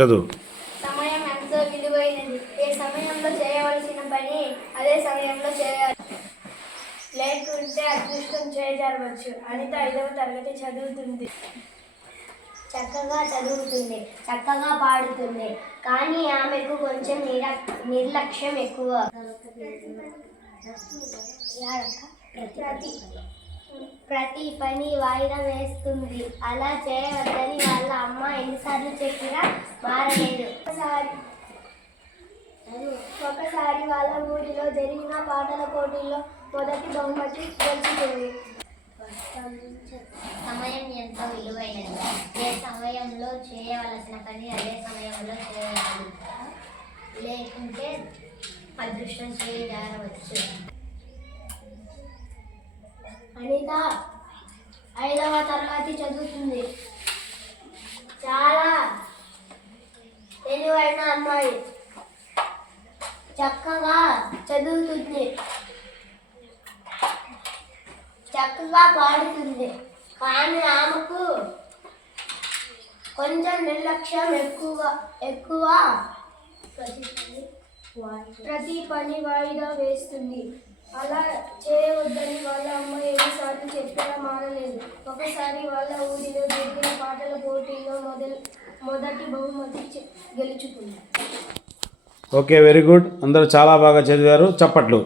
చదువు. సమయం ఎంతో విలువైనది. ఏ సమయంలో చేయవలసిన పని అదే సమయంలో చేయాలి, లేకుంటే అదృష్టం చేజారవచ్చు. అనిత 5వ తరగతి చదువుతుంది. చక్కగా చదువుతుంది, చక్కగా పాడుతుంది, కానీ ఆమెకు కొంచెం నిర్లక్ష్యం ఎక్కువ. ప్రతి పని వాయిదా వేస్తుంది. అలా చేయవద్దని వాళ్ళ అమ్మ ఎన్నిసార్లు చెప్పినా మారలేదు. ఒకసారి వాళ్ళ ఊరిలో జరిగిన పాటల పోటీల్లో మొదటి బహుమతి గెలుచుకుంది. సమయం ఎంతో విలువైనది. ఏ సమయంలో చేయవలసిన పని అదే సమయంలో చేయాలి, లేకుంటే అదృష్టం చేయజారవచ్చు. అనిత 5వ తరగతి చదువుతుంది. చాలా తెలివైన అమ్మాయి, చక్కగా చదువుతుంది, చక్కగా పాడుతుంది, కానీ ఆమెకు కొంచెం నిర్లక్ష్యం ఎక్కువ. ప్రతి పని వాయిదా వేస్తుంది. అలా చేయవద్దని వాళ్ళ అమ్మ ఎన్నిసార్లు చెప్పినా మారలేదు. ఒకసారి వాళ్ళ ఊరిలో జరిగిన పాటల పోటీలో మొదటి బహుమతి గెలుచుకుంది. Okay, very good. అందరూ చాలా బాగా చదివారు. చప్పట్లు.